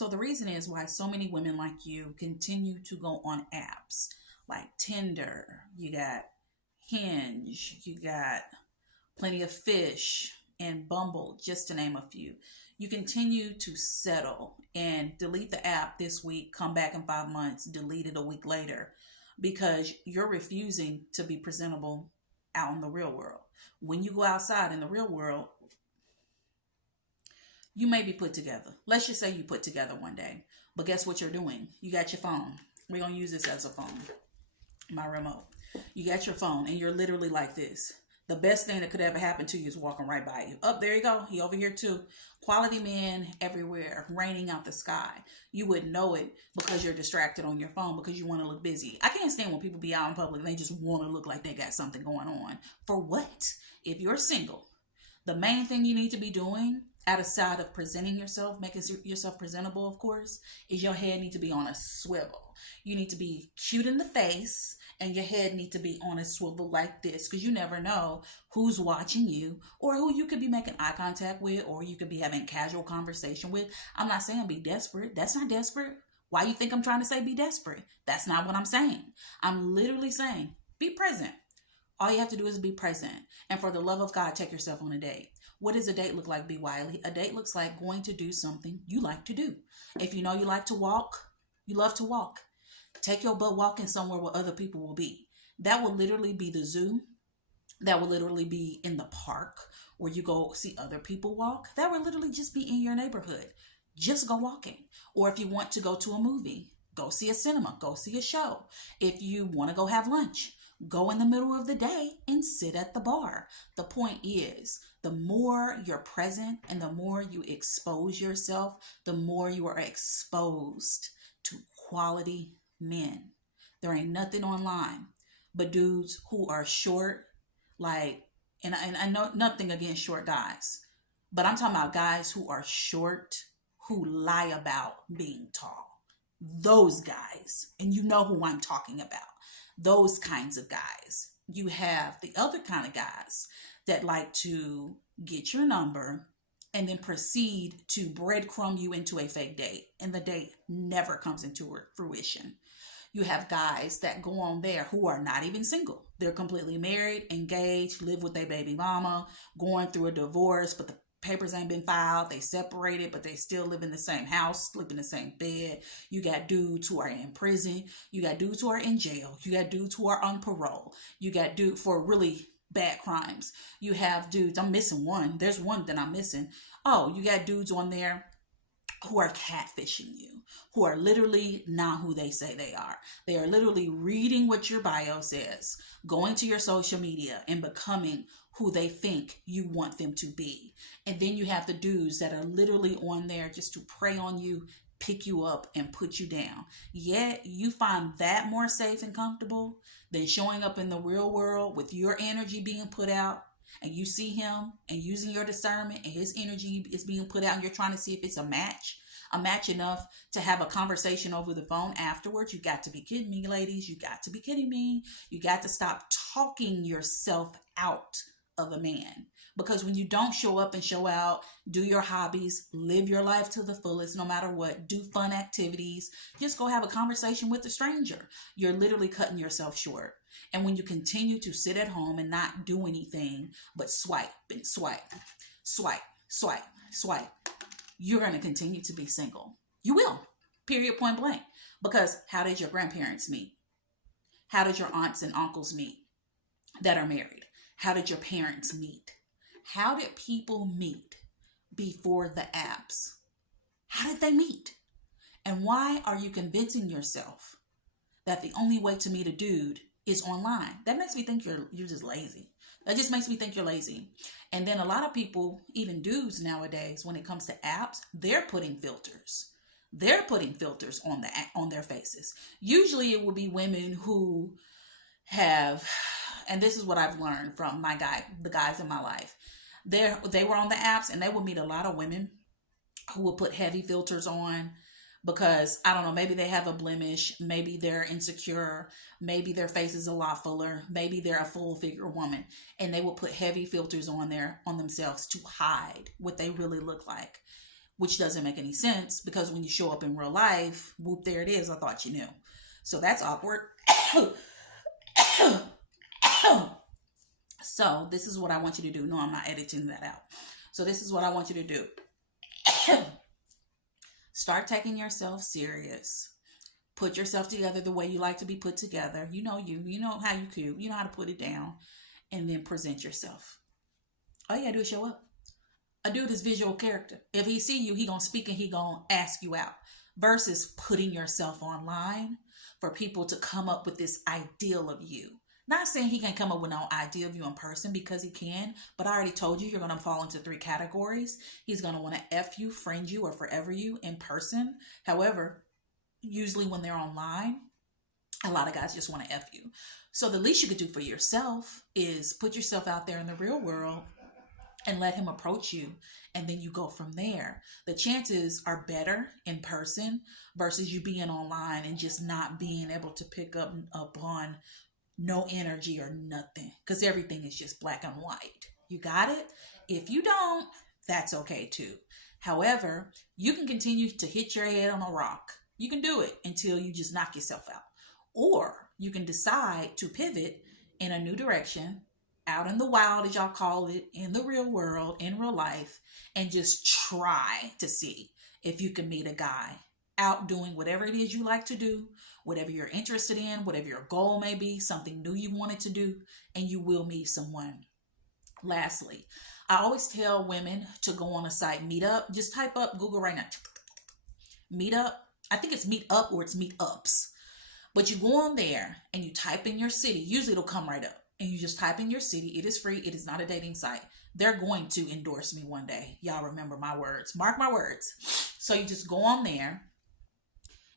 So the reason is why so many women like you continue to go on apps like Tinder, you got Hinge, you got Plenty of Fish and Bumble, just to name a few. You continue to settle and delete the app this week, come back in 5 months, delete it a week later because you're refusing to be presentable out in the real world. When you go outside in the real world, you may be put together. Let's just say you put together one day. But guess what you're doing? You got your phone. We're going to use this as a phone, my remote. You got your phone and you're literally like this. The best thing that could ever happen to you is walking right by you. Up, there you go. He over here too. Quality men everywhere, raining out the sky. You wouldn't know it because you're distracted on your phone because you want to look busy. I can't stand when people be out in public and they just want to look like they got something going on. For what? If you're single, the main thing you need to be doing outside of presenting yourself, making yourself presentable, of course, is your head need to be on a swivel. You need to be cute in the face and your head need to be on a swivel like this because you never know who's watching you or who you could be making eye contact with or you could be having casual conversation with. I'm not saying be desperate. That's not desperate. Why you think I'm trying to say be desperate? That's not what I'm saying. I'm literally saying be present. All you have to do is be present. And for the love of God, take yourself on a date. What does a date look like, B. Wiley? A date looks like going to do something you like to do. If you know you like to walk, you love to walk. Take your butt walking somewhere where other people will be. That will literally be the zoo. That will literally be in the park where you go see other people walk. That will literally just be in your neighborhood. Just go walking. Or if you want to go to a movie, go see a cinema, go see a show. If you want to go have lunch, go in the middle of the day and sit at the bar. The point is, the more you're present and the more you expose yourself, the more you are exposed to quality men. There ain't nothing online but dudes who are short, like, and I know nothing against short guys, but I'm talking about guys who are short who lie about being tall. Those guys, and you know who I'm talking about. Those kinds of guys. You have the other kind of guys that like to get your number and then proceed to breadcrumb you into a fake date, and the date never comes into fruition. You have guys that go on there who are not even single. They're completely married, engaged, live with their baby mama, going through a divorce, but the papers ain't been filed. They separated, but they still live in the same house, sleep in the same bed. You got dudes who are in prison. You got dudes who are in jail. You got dudes who are on parole. You got dudes for really bad crimes. You have dudes, I'm missing one. There's one that I'm missing. Oh, you got dudes on there who are catfishing you, who are literally not who they say they are. They are literally reading what your bio says, going to your social media and becoming who they think you want them to be. And then you have the dudes that are literally on there just to prey on you, pick you up and put you down. Yet you find that more safe and comfortable than showing up in the real world with your energy being put out and you see him and using your discernment and his energy is being put out and you're trying to see if it's a match enough to have a conversation over the phone afterwards. You got to be kidding me, ladies. You got to be kidding me. You got to stop talking yourself out of a man. Because when you don't show up and show out, do your hobbies, live your life to the fullest, no matter what, do fun activities, just go have a conversation with a stranger. You're literally cutting yourself short. And when you continue to sit at home and not do anything but swipe and swipe, swipe, swipe, swipe, you're going to continue to be single. You will, period, point blank. Because how did your grandparents meet? How did your aunts and uncles meet that are married? How did your parents meet? How did people meet before the apps? How did they meet? And why are you convincing yourself that the only way to meet a dude is online? That makes me think you're just lazy. That just makes me think you're lazy. And then a lot of people, even dudes nowadays, when it comes to apps, they're putting filters. They're putting filters on their faces. Usually it will be women who have, and this is what I've learned from the guys in my life. They were on the apps and they will meet a lot of women who will put heavy filters on because, I don't know, maybe they have a blemish, maybe they're insecure, maybe their face is a lot fuller, maybe they're a full figure woman, and they will put heavy filters on themselves to hide what they really look like. which doesn't make any sense because when you show up in real life, whoop, there it is. I thought you knew. So that's awkward. So this is what I want you to do. No, I'm not editing that out. So this is what I want you to do. Start taking yourself serious. Put yourself together the way you like to be put together. You know how you cute. You know how to put it down. And then present yourself. All you gotta do is show up. A dude is visual character. If he see you, he gonna speak and he gonna ask you out. Versus putting yourself online for people to come up with this ideal of you. Not saying he can come up with no idea of you in person, because he can, but I already told you you're going to fall into 3 categories. He's going to want to F you, friend you, or forever you in person. However, usually when they're online, a lot of guys just want to F you. So the least you could do for yourself is put yourself out there in the real world and let him approach you, and then you go from there. The chances are better in person versus you being online and just not being able to pick up on no energy or nothing, because everything is just black and white. You got it? If you don't, that's okay too. However, you can continue to hit your head on a rock. You can do it until you just knock yourself out. Or you can decide to pivot in a new direction, out in the wild, as y'all call it, in the real world, in real life, and just try to see if you can meet a guy out doing whatever it is you like to do, whatever you're interested in, whatever your goal may be, something new you wanted to do, and you will meet someone. Lastly, I always tell women to go on a site, Meetup. Just type up, Google right now, Meetup. I think it's Meetup or it's Meetups. But you go on there and you type in your city. Usually it'll come right up. And you just type in your city. It is free. It is not a dating site. They're going to endorse me one day. Y'all remember my words. Mark my words. So you just go on there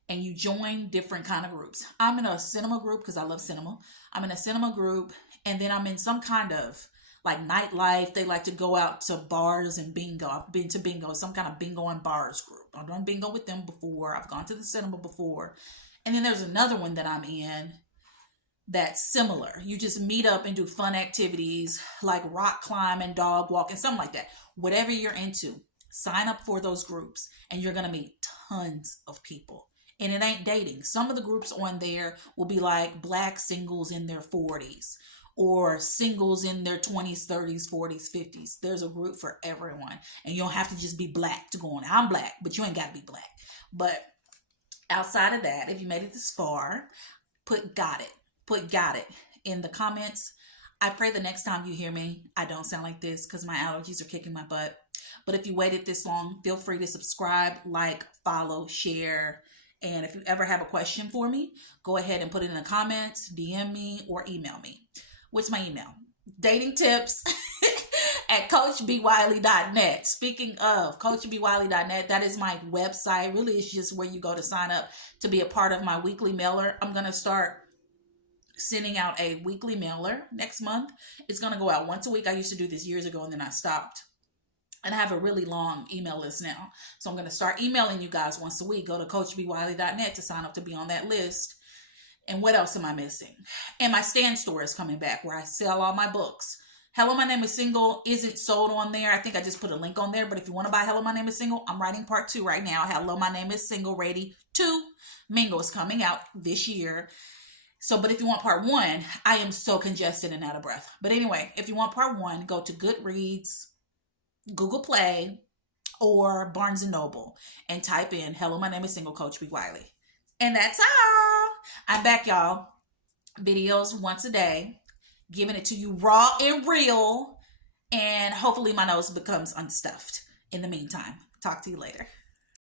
and you join different kind of groups. I'm in a cinema group because I love cinema. I'm in a cinema group, and then I'm in some kind of like nightlife. They like to go out to bars and bingo. I've been to bingo, some kind of bingo and bars group. I've done bingo with them before. I've gone to the cinema before. And then there's another one that I'm in that's similar. You just meet up and do fun activities like rock climbing, dog walking, something like that. Whatever you're into, sign up for those groups and you're going to meet tons of people. And it ain't dating. Some of the groups on there will be like black singles in their 40s or singles in their 20s, 30s, 40s, 50s. There's a group for everyone. And you don't have to just be black to go on. I'm black, but you ain't got to be black. But outside of that, if you made it this far, put got it. Put got it in the comments. I pray the next time you hear me, I don't sound like this because my allergies are kicking my butt. But if you waited this long, feel free to subscribe, like, follow, share. And if you ever have a question for me, go ahead and put it in the comments, DM me, or email me. What's my email? Dating tips at CoachBWiley.net. Speaking of CoachBWiley.net, that is my website. Really, it's just where you go to sign up to be a part of my weekly mailer. I'm going to start sending out a weekly mailer next month. It's going to go out once a week. I used to do this years ago and then I stopped. And I have a really long email list now. So I'm going to start emailing you guys once a week. Go to CoachBWiley.net to sign up to be on that list. And what else am I missing? And my stand store is coming back where I sell all my books. Hello, My Name is Single isn't sold on there. I think I just put a link on there. But if you want to buy Hello, My Name is Single, I'm writing part 2 right now. Hello, My Name is Single, Ready 2. Mingle is coming out this year. So, but if you want part 1, I am so congested and out of breath. But anyway, if you want part 1, go to Goodreads, Google Play, or Barnes & Noble and type in Hello, My Name is Single, Coach B. Wiley. And that's all. I'm back, y'all. Videos once a day, giving it to you raw and real. And hopefully my nose becomes unstuffed. In the meantime, talk to you later.